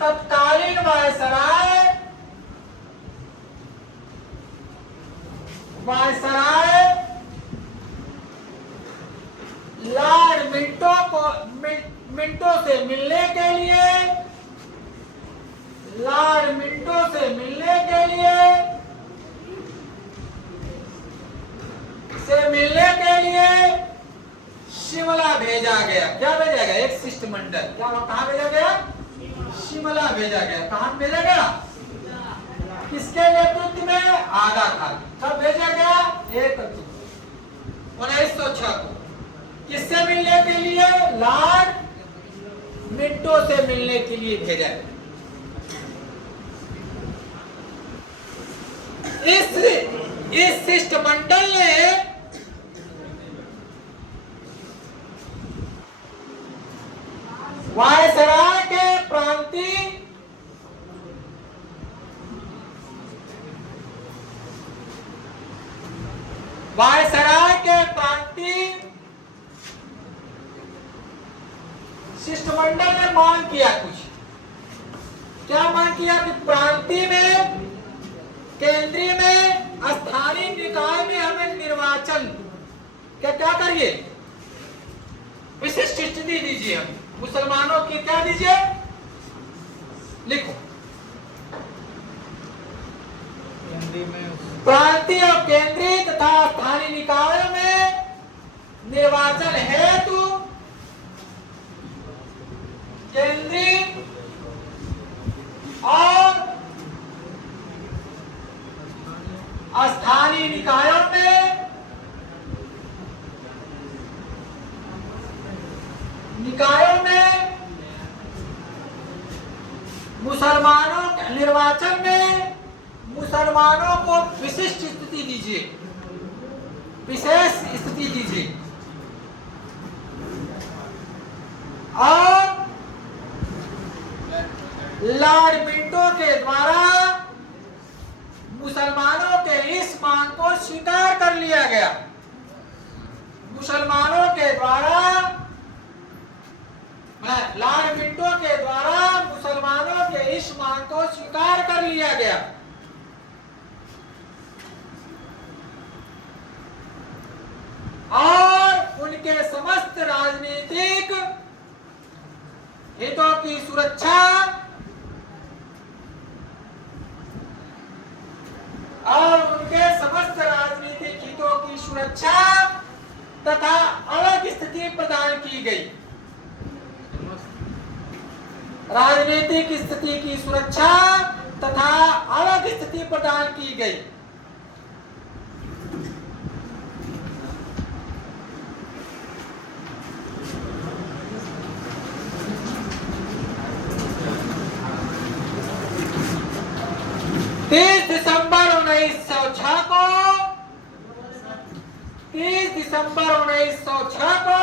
तत्कालीन viceroy Lord Minto से मिलने के लिए शिमला भेजा गया। क्या भेजा गया? एक शिष्टमंडल। क्या कहाँ भेजा गया? शिमला भेजा गया। कहाँ भेजा गया? किसके नेतृत्व में? आगा खान। कब भेजा गया? 1906 को। किससे मिलने के लिए? लॉर्ड मिंटो से मिलने के लिए भेजा गया। इस शिष्टमंडल ने वायसराय के प्रांतीय शिष्टमंडल ने मांग किया कुछ। क्या मांग किया? कि प्रांतीय में, केंद्रीय में, स्थानीय निकाय में हमें निर्वाचन क्या करिए? विशिष्ट स्थिति दीजिए। हम मुसलमानों की क्या दीजिए? लिखो। प्रांतीय और केंद्रीय तथा स्थानीय निकायों में निर्वाचन हेतु केंद्रीय और स्थानीय निकायों में मुसलमानों निर्वाचन में मुसलमानों को विशिष्ट स्थिति दीजिए, विशेष स्थिति दीजिए। और लॉर्ड मिंटो के द्वारा मुसलमानों के इस मांग को स्वीकार कर लिया गया। मुसलमानों के द्वारा, लॉर्ड मिंटो के द्वारा मुसलमानों के इस मांग को स्वीकार कर लिया गया। और उनके समस्त राजनीतिक हितों की सुरक्षा तथा अलग स्थिति प्रदान की गई। राजनीतिक स्थिति की सुरक्षा तथा अलग स्थिति प्रदान की गई। दिसंबर 1906 को 30 दिसंबर 1906 को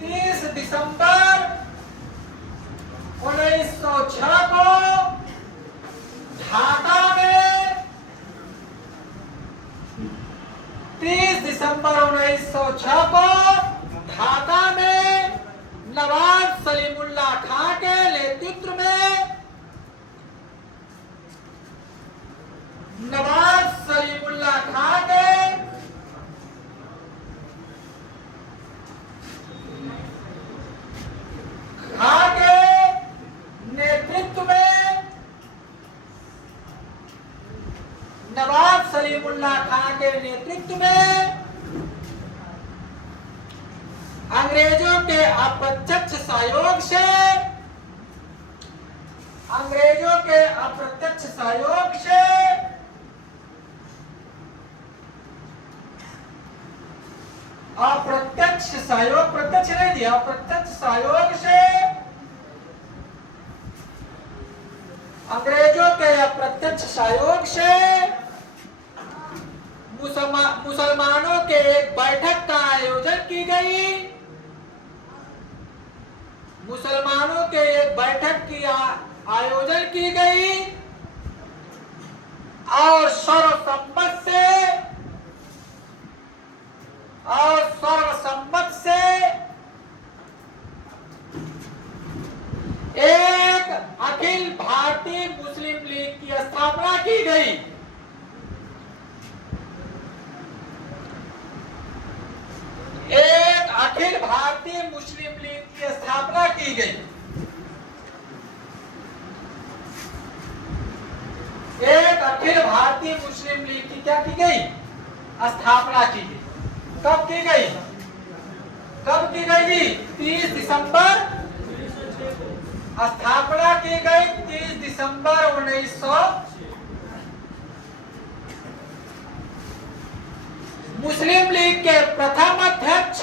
30 दिसंबर 1906 को ढाका में 30 दिसंबर 1906 को ढाका में नवाब सलीमुल्लाह खां के नेतृत्व में नवाब सलीमुल्लाह खां के नेतृत्व में नवाब सलीमुल्लाह खां के नेतृत्व में अंग्रेजों के अप्रत्यक्ष सहयोग से अप्रत्यक्ष सहयोग प्रत्यक्ष नहीं दिया, अप्रत्यक्ष सहयोग से अंग्रेजों के अप्रत्यक्ष सहयोग से मुसलमानों के एक बैठक का आयोजन की गई। मुसलमानों के एक बैठक की आयोजन की गई और सर्वसम्मत से अखिल भारतीय मुस्लिम लीग की स्थापना की गई। एक अखिल भारतीय मुस्लिम लीग की स्थापना की गई। एक अखिल भारतीय मुस्लिम लीग की क्या की गई? स्थापना की गई। कब की गई? कब की गई जी? 30 दिसंबर। स्थापना की गई 30 दिसंबर 1900। मुस्लिम लीग के प्रथम अध्यक्ष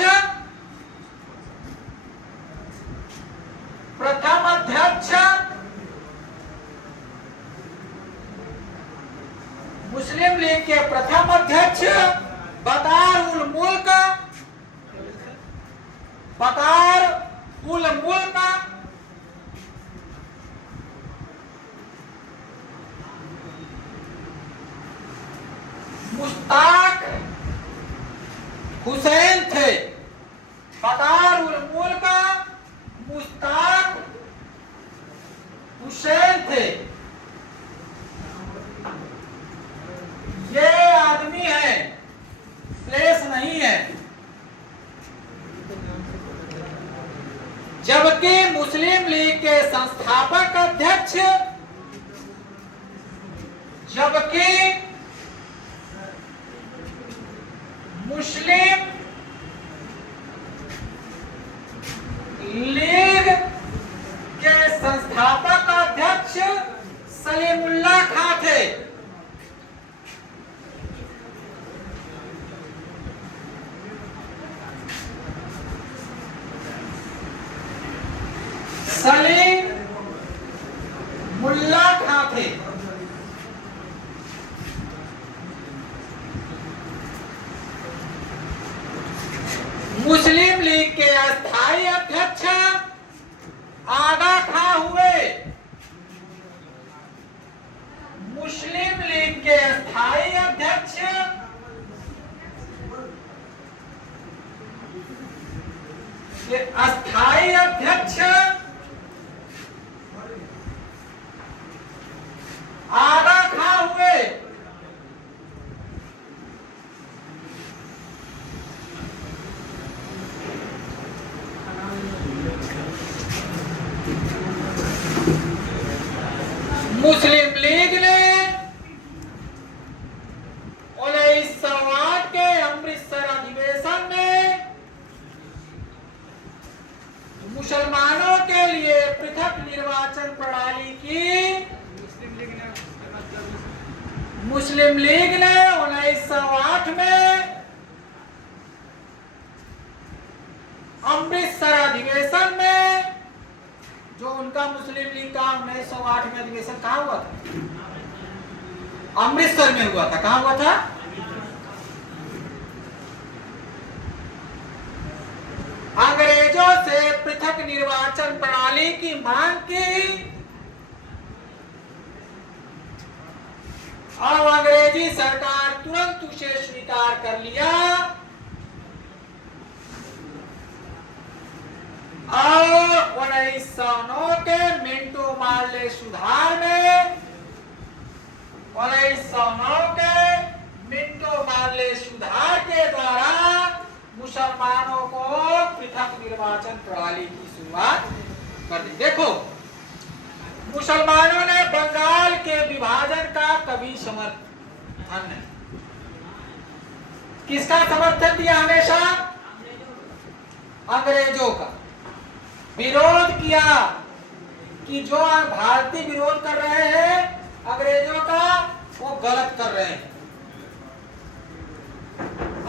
मुस्लिम लीग के प्रथम अध्यक्ष बकार उल मुल्क मुश्ताक हुसैन थे। बकार उल मुल्क मुश्ताक हुसैन थे। ये आदमी है, प्लेस नहीं है। जबकि मुस्लिम लीग के संस्थापक अध्यक्ष मुस्लिम लीग के संस्थापक अध्यक्ष सलीमुल्लाह खां थे। सलीमुल्लाह खां थे। मुस्लिम लीग के अस्थायी अध्यक्ष आगा खां हुए। मुस्लिम लीग के अस्थायी अध्यक्ष आगा खां हुए। मुस्लिम लीग ने 1908 के अमृतसर अधिवेशन में मुसलमानों के लिए पृथक निर्वाचन प्रणाली की मुस्लिम लीग ने 1908 में अमृतसर अधिवेशन में जो उनका मुस्लिम लीग का 1908 में अधिवेशन कहाँ हुआ था? अमृतसर में हुआ था। कहाँ हुआ था? अंग्रेजों से पृथक निर्वाचन प्रणाली की मांग की। अब अंग्रेजी सरकार तुरंत उसे स्वीकार कर लिया और 1909 के मिंटो मार्ले सुधार में 1909 के मिंटो मार्ले सुधार के द्वारा मुसलमानों को पृथक निर्वाचन प्रणाली की शुरुआत कर दी। देखो, मुसलमानों ने बंगाल के विभाजन का कभी समर्थन नहीं। किसका समर्थन दिया? हमेशा अंग्रेजों का विरोध किया कि जो भारतीय विरोध कर रहे हैं अंग्रेजों का, वो गलत कर रहे हैं।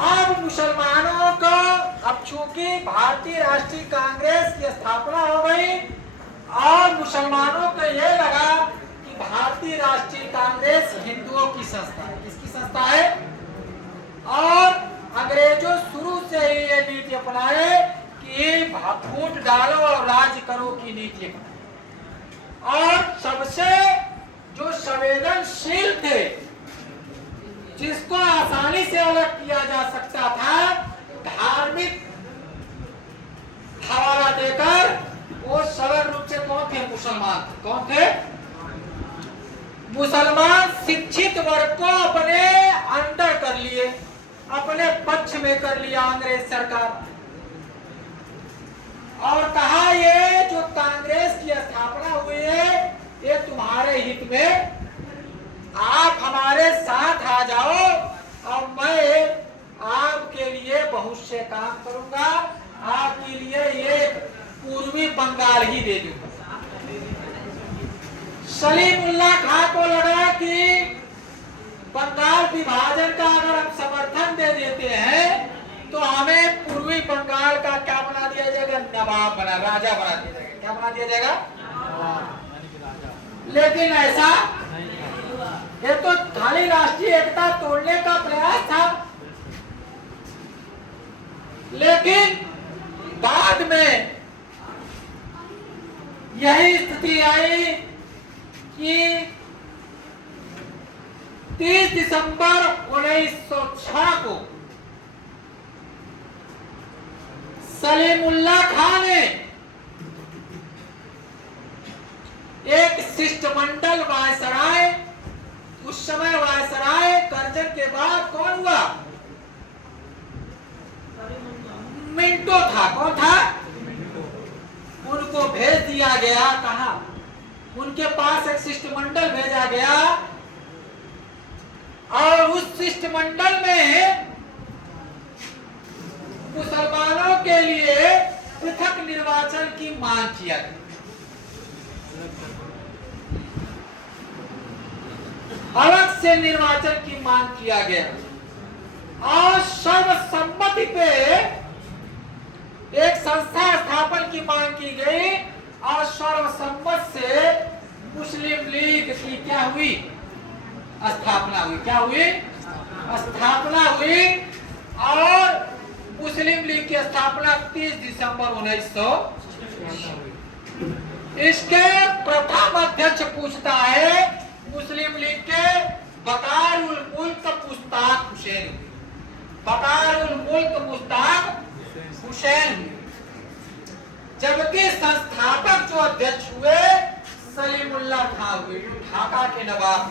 अब मुसलमानों को, अब चूंकि भारतीय राष्ट्रीय कांग्रेस की स्थापना हो गई और मुसलमानों को यह लगा कि भारतीय राष्ट्रीय कांग्रेस हिंदुओं की संस्था है। किसकी संस्था है? और अंग्रेजों शुरू से ही ये नीति अपनाए कि फूट डालो और राज करो की नीति अपनाए। और सबसे जो संवेदनशील थे, जिसको आसानी से अलग किया जा सकता था धार्मिक हवाला देकर, वो सरल रूप से कौन थे? मुसलमान थे। कौन थे? मुसलमान शिक्षित वर्ग को अपने अंडर कर लिए, अपने पक्ष में कर लिया अंग्रेज सरकार, और कहा ये जो कांग्रेस की स्थापना हुई है ये तुम्हारे हित में, आप हमारे साथ आ जाओ और मैं आपके लिए बहुत से काम करूंगा, आपके लिए ये पूर्वी बंगाल ही दे दूंगा। सलीमुल्लाह खां को लगा कि बंगाल विभाजन का अगर हम समर्थन दे देते हैं तो हमें पूर्वी बंगाल का क्या बना दिया जाएगा? नवाब बना, राजा बना दिया जाएगा। क्या बना दिया जाएगा? लेकिन ऐसा ये तो खाली राष्ट्रीय एकता तोड़ने का प्रयास था। लेकिन बाद में यही स्थिति आई कि 30 दिसंबर 1906 को सलीमुल्लाह खां ने एक शिष्टमंडल वायसराय, उस समय वायसराय कर्जन के बाद कौन हुआ? मिंटो था। कौन था? उनको भेज दिया गया। कहा? उनके पास एक शिष्टमंडल भेजा गया और उस शिष्टमंडल में मुसलमानों के लिए पृथक निर्वाचन की मांग किया गया। अलग से निर्वाचन की मांग किया गया और सर्वसम्मति पे एक संस्था स्थापन की मांग की गई और सर्वसम्मत से मुस्लिम लीग की क्या हुई? स्थापना हुई। क्या हुई? स्थापना हुई और मुस्लिम लीग की स्थापना 30 दिसंबर 1900। इसके प्रथम अध्यक्ष पूछता है मुस्लिम लीग के बकार उल मुल्क मुश्ताक हुसैन। बकार उल मुल्क मुश्ताक हुसैन। जबकि संस्थापक जो अध्यक्ष हुए सलीमुल्लाह खां हुए, ढाका के नवाब।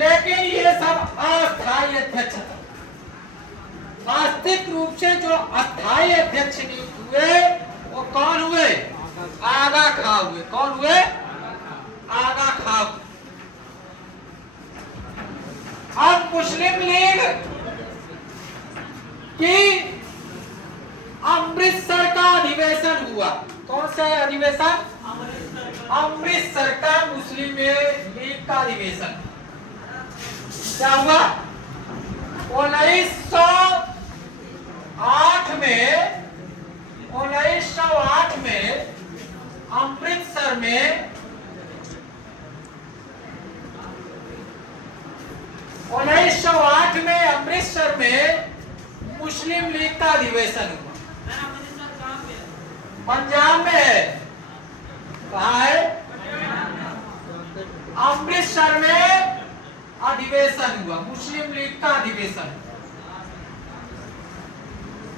लेकिन ये सब अस्थायी अध्यक्ष था। वास्तविक रूप से जो अस्थायी अध्यक्ष नियुक्त हुए वो कौन हुए? आगा खां हुए। कौन हुए? आगा खां। अब मुस्लिम लीग की अमृतसर का अधिवेशन हुआ। कौन सा अधिवेशन? अमृतसर का मुस्लिम लीग का अधिवेशन। क्या हुआ? 1908 में अमृतसर में 1908 में अमृतसर में मुस्लिम लीग का अधिवेशन हुआ। पंजाब में है। कहाँ है? अमृतसर में अधिवेशन हुआ, मुस्लिम लीग का अधिवेशन।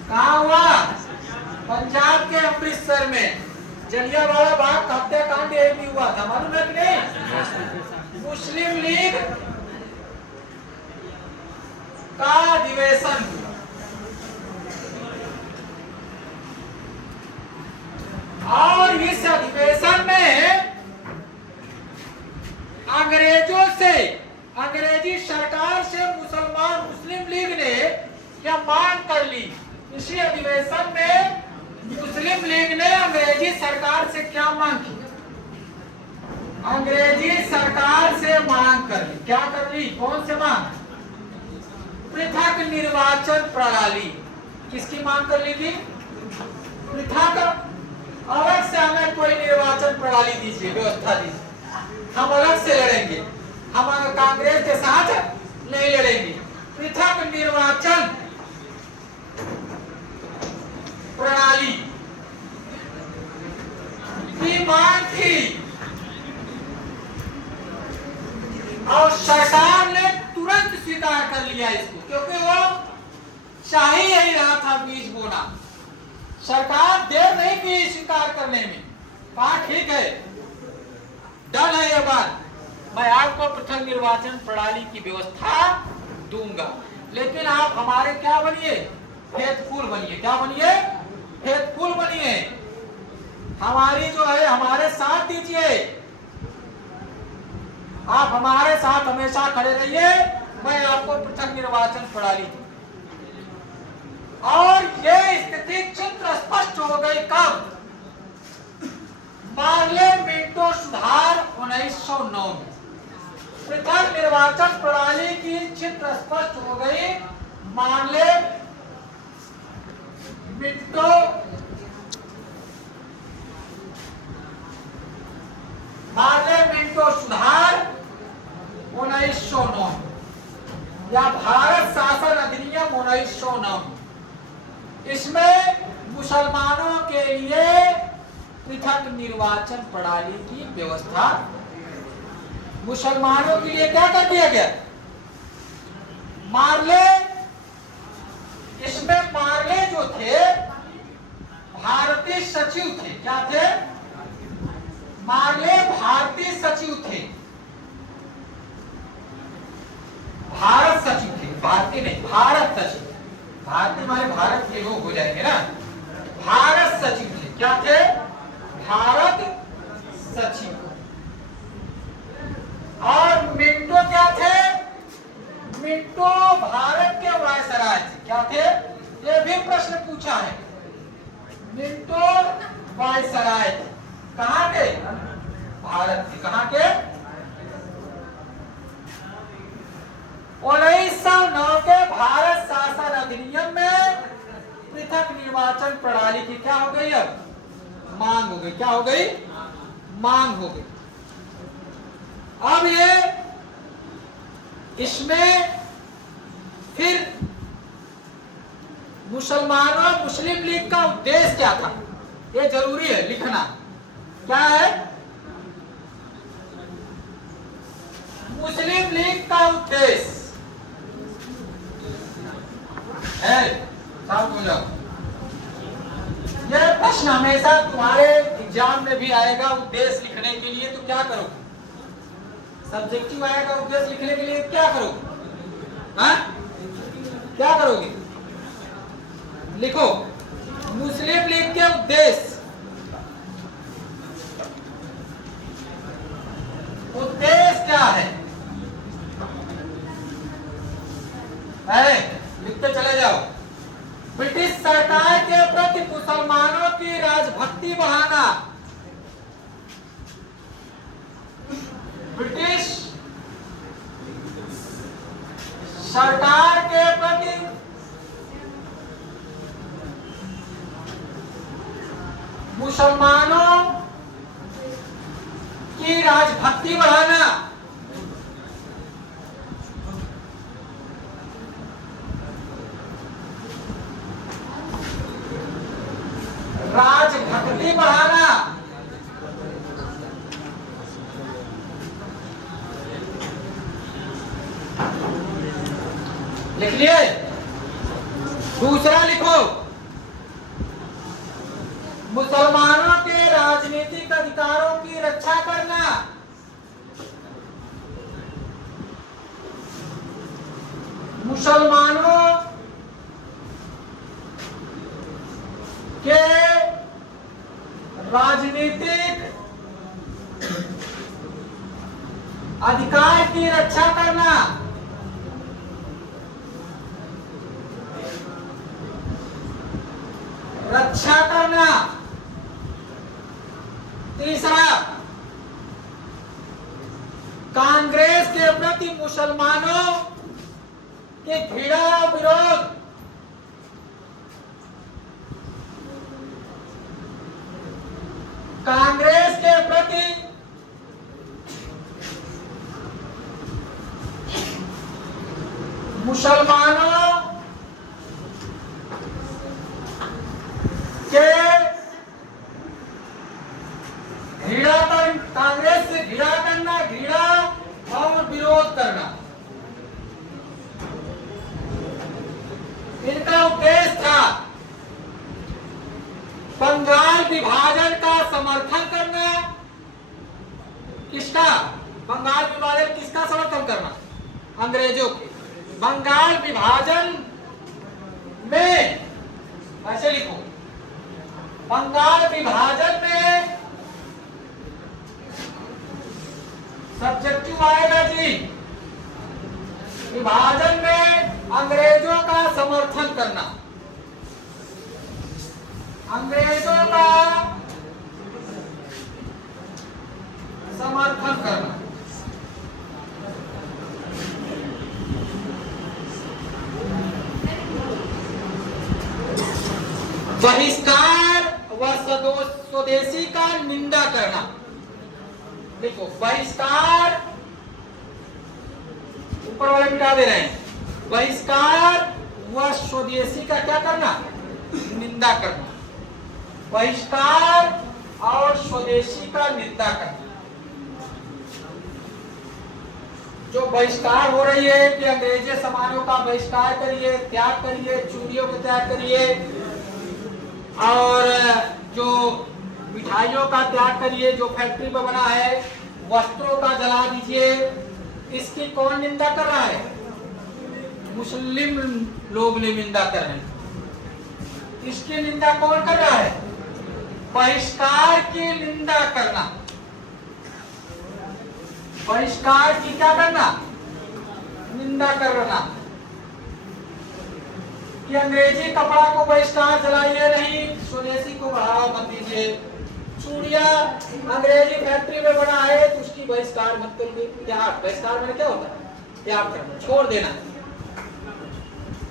कहाँ हुआ? पंजाब के अमृतसर में। जलियांवाला बाग हत्याकांड ये भी हुआ था, मालूम है कि नहीं? मुस्लिम लीग का अधिवेशन हुआ और इस अधिवेशन में अंग्रेजों से, अंग्रेजी सरकार से मुस्लिम लीग ने यह मांग कर ली। इसी अधिवेशन में मुस्लिम लीग ने अंग्रेजी सरकार से क्या मांग की? अंग्रेजी सरकार से मांग कर ली। क्या कर ली? कौन से मांग? पृथक निर्वाचन प्रणाली। किसकी मांग कर ली थी? पृथक, अलग से हमें कोई निर्वाचन प्रणाली दीजिए, व्यवस्था दीजिए, हम अलग से लड़ेंगे, हम कांग्रेस के साथ नहीं लड़ेंगे। पृथक निर्वाचन प्रणाली की मांग थी और सरकार ने तुरंत स्वीकार कर लिया इसको, क्योंकि वो चाह ही रहा था बीज बोना। सरकार देर नहीं की स्वीकार करने में। कहा ठीक है, डन है ये बात, मैं आपको पृथक निर्वाचन प्रणाली की व्यवस्था दूंगा, लेकिन आप हमारे क्या बनिए, फेथफुल बनिए। क्या बनिए? फेथफुल बनिए, हमारी जो है हमारे साथ दीजिए, आप हमारे साथ हमेशा खड़े रहिए, मैं आपको पृथक निर्वाचन प्रणाली दूं। और ये स्थिति चित्र स्पष्ट हो गई कब? मार्ले मिंटो सुधार 1909 में पृथक निर्वाचन प्रणाली की चित्र स्पष्ट हो गई मार्ले मिंटो सुधार 1909 या भारत शासन अधिनियम 1909। इसमें मुसलमानों के लिए पृथक निर्वाचन प्रणाली की व्यवस्था, मुसलमानों के लिए क्या कर दिया गया? मार्ले, इसमें मार्ले जो थे भारतीय सचिव थे। क्या थे? मार्ले भारतीय सचिव थे, भारत सचिव थे, भारतीय नहीं, भारत सचिव। भारतीय हमारे भारत के लोग हो जाएंगे ना, भारत सचिव थे। क्या थे? भारत सचिव। और मिंटो क्या थे? मिंटो भारत के वायसराय थे। क्या थे? ये भी प्रश्न पूछा है। मिंटो वायसराय थे, कहां के? भारत के। कहां के? 1909 के भारत शासन अधिनियम में पृथक निर्वाचन प्रणाली की क्या हो गई? अब मांग हो गई। क्या हो गई? मांग हो गई। अब ये इसमें फिर मुसलमानों, मुस्लिम लीग का उद्देश्य क्या था? ये जरूरी है लिखना। क्या है? मुस्लिम लीग का उद्देश्य है, साफ हो जाओ, यह प्रश्न हमेशा तुम्हारे एग्जाम में भी आएगा। उद्देश्य लिखने के लिए तो क्या करो? सब्जेक्टिव आएगा, उद्देश्य लिखने के लिए क्या करो? हाँ, क्या करोगे? लिखो मुस्लिम लीग के उद्देश्य। उद्देश्य क्या है? लिखते चले जाओ। ब्रिटिश सरकार के प्रति मुसलमानों की राजभक्ति बढ़ाना, ब्रिटिश सरकार के प्रति मुसलमानों की राजभक्ति बढ़ाना, राजभक्ति बढ़ाना, लिख लिए? दूसरा लिखो, मुसलमानों के राजनीतिक अधिकारों की रक्षा करना, मुसलमानों के राजनीतिक अधिकार की रक्षा करना, रक्षा करना। तीसरा, कांग्रेस के प्रति मुसलमानों के घृणा और विरोध, कांग्रेस के प्रति मुसलमानों के घृणा कर, कांग्रेस से घृणा करना, घृणा और विरोध करना, इनका उद्देश्य था। बंगाल विभाजन का समर्थन करना, किसका? बंगाल विभाजन किसका समर्थन करना? अंग्रेजों के। बंगाल विभाजन में ऐसे लिखो, बंगाल विभाजन में सब्जेक्टिव आएगा जी, विभाजन में अंग्रेजों का समर्थन करना, अंग्रेजों का समर्थन करना। बहिष्कार व स्वदेशी का निंदा करना। देखो, बहिष्कार ऊपर वाले मिटा दे रहे हैं। बहिष्कार व स्वदेशी का क्या करना? निंदा करना। बहिष्कार और स्वदेशी का निंदा करना। जो बहिष्कार हो रही है कि अंग्रेजी सामानों का बहिष्कार करिए, त्याग करिए, चूड़ियों का त्याग करिए, और जो मिठाइयों का त्याग करिए, जो फैक्ट्री में बना है, वस्त्रों का जला दीजिए, इसकी कौन निंदा कर रहा है? मुस्लिम लोग ने निंदा कर रहे हैं। इसकी निंदा कौन कर रहा है? बहिष्कार की निंदा करना। बहिष्कार की क्या करना? निंदा करना कि अंग्रेजी कपड़ा को बहिष्कार, जलाइए नहीं, स्वदेशी को बढ़ावा मत दीजिए। चूड़िया अंग्रेजी फैक्ट्री में बना है तो उसकी बहिष्कार मत करिए। त्याग, बहिष्कार में क्या होता है? त्याग करना, छोड़ देना।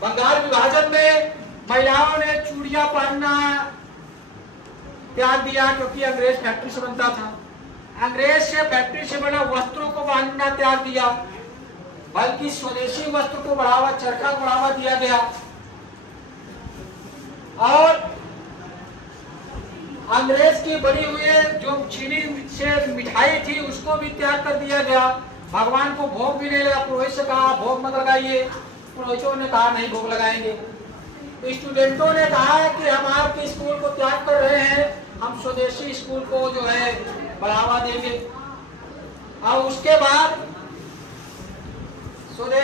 बंगाल विभाजन में महिलाओं ने चूड़िया पहनना त्याग दिया क्योंकि अंग्रेज फैक्ट्री से बनता था। अंग्रेज से फैक्ट्री से बना वस्त्रों को पहनना त्याग दिया, बल्कि स्वदेशी वस्त्र को बढ़ावा, चरखा को बढ़ावा दिया गया। और अंग्रेज की बनी हुई जो चीनी से मिठाई थी उसको भी त्याग कर दिया गया। भगवान को भोग भी नहीं लगा। पुरोहित से कहा भोग मत लगाइए, पुरोहितों ने कहा नहीं भोग लगाएंगे। तो स्टूडेंटों ने कहा कि हम आपके स्कूल को त्याग कर रहे हैं, हम स्वदेशी स्कूल को जो है बढ़ावा देंगे। और उसके बाद स्वदेश